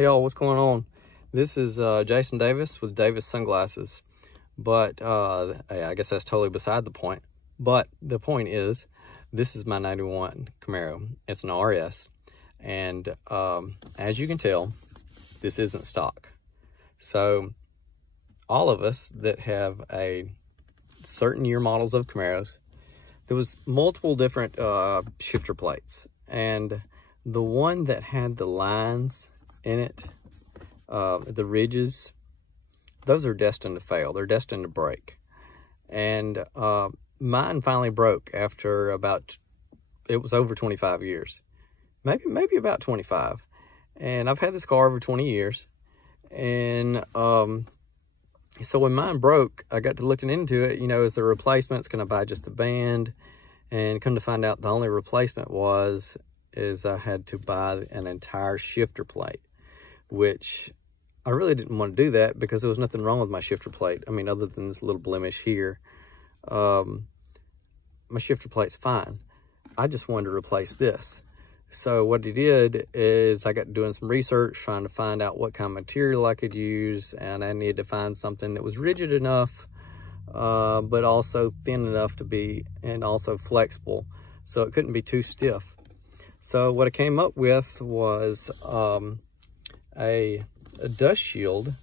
Hey y'all, what's going on? This is Jason Davis with Davis Sunglasses, but I guess that's totally beside the point. But the point is, this is my 91 Camaro. It's an RS, and as you can tell, this isn't stock. So all of us that have a certain year models of Camaros, there was multiple different shifter plates, and the one that had the lines in it, the ridges, those are destined to fail. They're destined to break. And mine finally broke after it was over 25 years, maybe about 25. And I've had this car over 20 years. And so when mine broke, I got to looking into it, you know, is the replacement's going to buy just the band? And come to find out, the only replacement is I had to buy an entire shifter plate, which I really didn't want to do that because there was nothing wrong with my shifter plate. I mean, other than this little blemish here, my shifter plate's fine. I just wanted to replace this. So what I did is I got doing some research, trying to find out what kind of material I could use, and I needed to find something that was rigid enough, but also thin enough to be, and also flexible, so it couldn't be too stiff. So what I came up with was a dust shield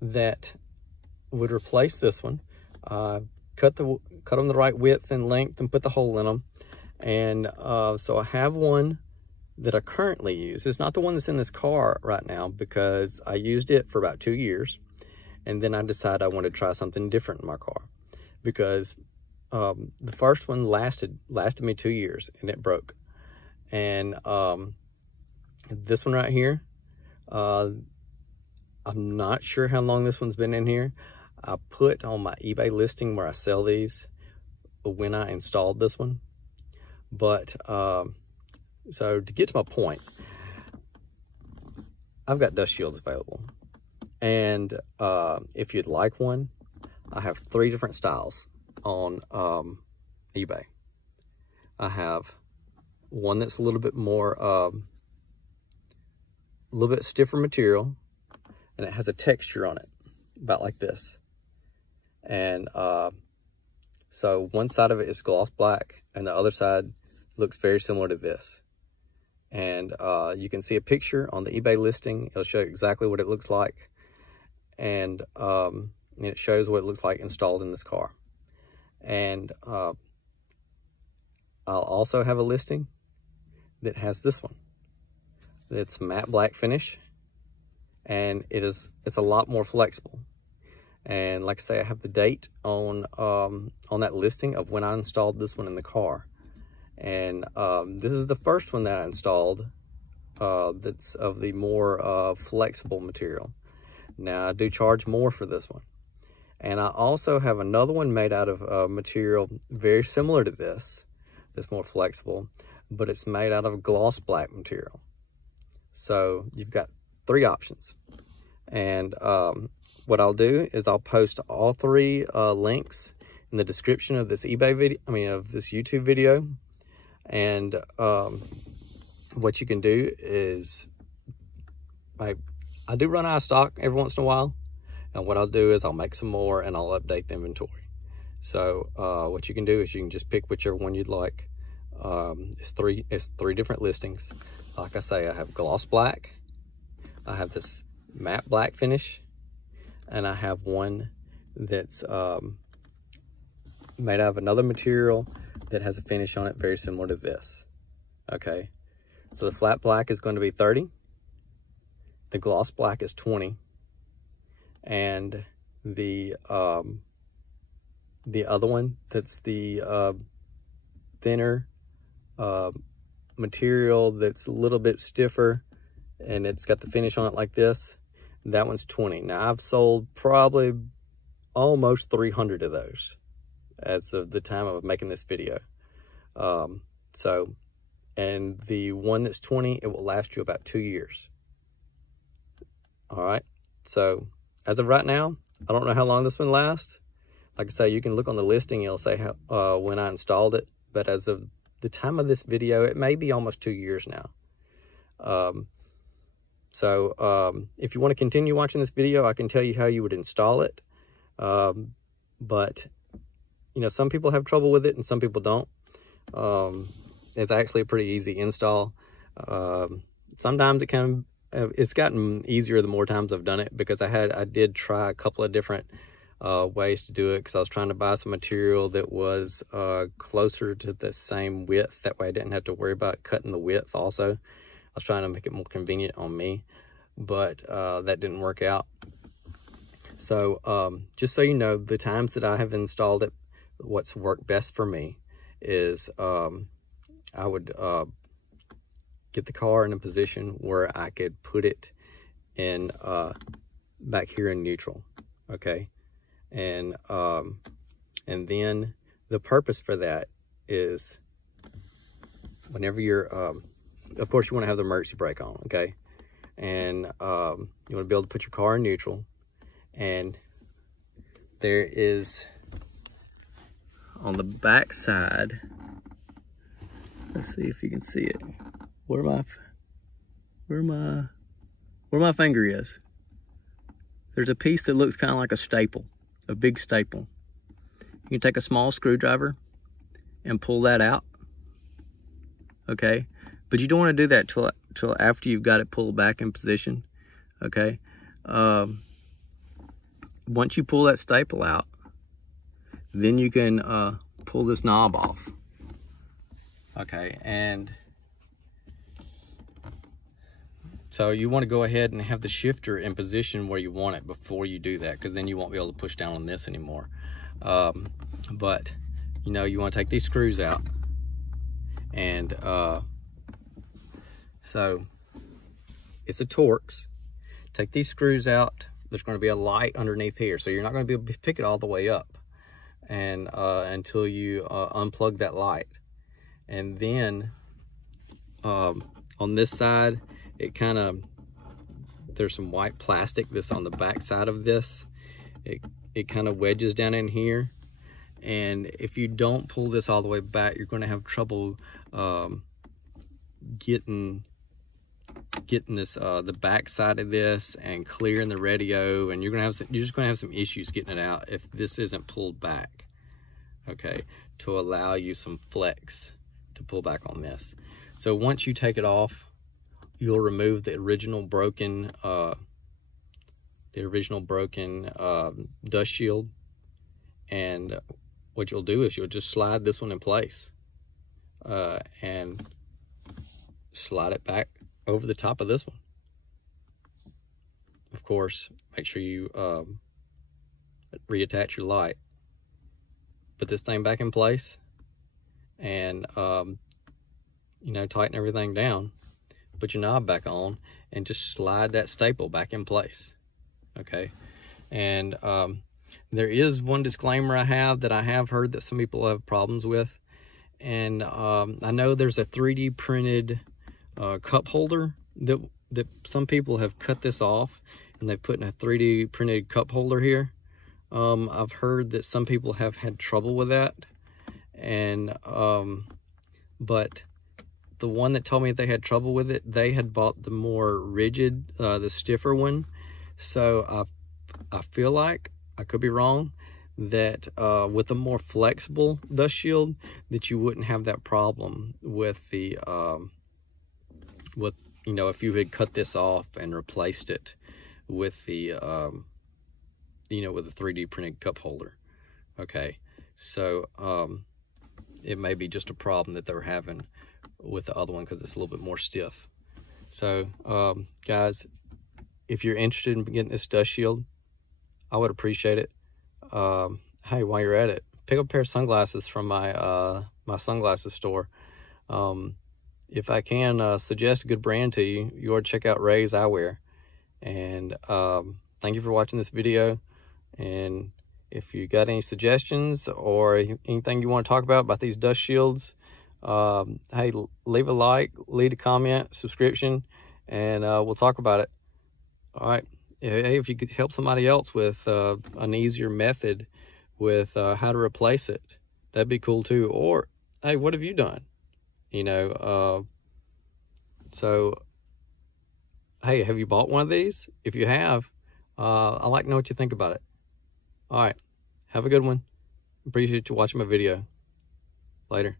that would replace this one. Cut them the right width and length and put the hole in them. And so I have one that I currently use. It's not the one that's in this car right now because I used it for about 2 years. And then I decided I wanted to try something different in my car because the first one lasted me 2 years and it broke. And this one right here, I'm not sure how long this one's been in here. I put on my eBay listing where I sell these when I installed this one. But so to get to my point, I've got dust shields available. And if you'd like one, I have 3 different styles on eBay. I have one that's a little bit more, a little bit stiffer material, and it has a texture on it, about like this. And so one side of it is gloss black, and the other side looks very similar to this. And you can see a picture on the eBay listing. It'll show you exactly what it looks like, and it shows what it looks like installed in this car. And I'll also have a listing that has this one. It's matte black finish, and it's a lot more flexible. And like I say, I have the date on that listing of when I installed this one in the car. And this is the first one that I installed that's of the more flexible material. Now I do charge more for this one. And I also have another one made out of material very similar to this, that's more flexible, but it's made out of gloss black material. So you've got 3 options. And what I'll do is I'll post all 3 links in the description of this eBay video, of this YouTube video. And what you can do is, I do run out of stock every once in a while. And what I'll do is I'll make some more and I'll update the inventory. So what you can do is you can just pick whichever one you'd like. It's 3 different listings. Like I say, I have gloss black, I have this matte black finish, and I have one that's made out of another material that has a finish on it very similar to this. Okay, so the flat black is going to be 30, the gloss black is 20, and the other one that's the thinner material that's a little bit stiffer and it's got the finish on it like this, that one's 20. Now I've sold probably almost 300 of those as of the time of making this video. And the one that's 20, it will last you about 2 years. All right, so as of right now, I don't know how long this one lasts. Like I say, you can look on the listing, it'll say how, when I installed it, but as of the time of this video, it may be almost 2 years now. So if you want to continue watching this video, I can tell you how you would install it. But, you know, some people have trouble with it and some people don't. It's actually a pretty easy install. Sometimes it's gotten easier the more times I've done it, because I did try a couple of different ways to do it, because I was trying to buy some material that was closer to the same width. That way I didn't have to worry about cutting the width also. I was trying to make it more convenient on me, but that didn't work out. So just so you know, the times that I have installed it, what's worked best for me is I would get the car in a position where I could put it in back here in neutral, okay? And then the purpose for that is whenever you're, of course you want to have the emergency brake on, okay? And you want to be able to put your car in neutral, and there is on the back side, let's see if you can see it, where my finger is. There's a piece that looks kind of like a staple, a big staple. You can take a small screwdriver and pull that out, okay? But you don't want to do that till after you've got it pulled back in position, okay? Once you pull that staple out, then you can pull this knob off, okay? And so you want to go ahead and have the shifter in position where you want it before you do that, because then you won't be able to push down on this anymore. But you know, you want to take these screws out, and so it's a Torx. Take these screws out. There's going to be a light underneath here, so you're not going to be able to pick it all the way up, and until you unplug that light. And then on this side, it kind of, there's some white plastic that's on the back side of this. It kind of wedges down in here, and if you don't pull this all the way back, you're going to have trouble getting this the back side of this and clearing the radio, and you're just going to have some issues getting it out if this isn't pulled back, okay, to allow you some flex to pull back on this. So once you take it off, you'll remove the original broken dust shield, and what you'll do is you'll just slide this one in place and slide it back over the top of this one. Of course, make sure you reattach your light. Put this thing back in place, and you know, tighten everything down. Put your knob back on, and just slide that staple back in place, okay? And there is one disclaimer I have heard that some people have problems with, and I know there's a 3D printed cup holder that some people have cut this off, and they've put in a 3D printed cup holder here. I've heard that some people have had trouble with that, and but the one that told me that they had trouble with it, they had bought the more rigid, the stiffer one. So I feel like, I could be wrong, that with a more flexible dust shield, that you wouldn't have that problem with the you know, if you had cut this off and replaced it with the you know, with a 3D printed cup holder, okay? So it may be just a problem that they're having with the other one, because it's a little bit more stiff. So guys, if you're interested in getting this dust shield, I would appreciate it. Hey, while you're at it, pick up a pair of sunglasses from my my sunglasses store. If I can suggest a good brand to you, you ought to check out Ray's Eyewear. And thank you for watching this video, and if you got any suggestions or anything you want to talk about these dust shields, hey, leave a like, leave a comment, subscription, and we'll talk about it. All right. Hey, if you could help somebody else with an easier method with how to replace it, that'd be cool too. Or, hey, what have you done? You know, so hey, have you bought one of these? If you have, I'd like to know what you think about it. All right. Have a good one. Appreciate you watching my video. Later.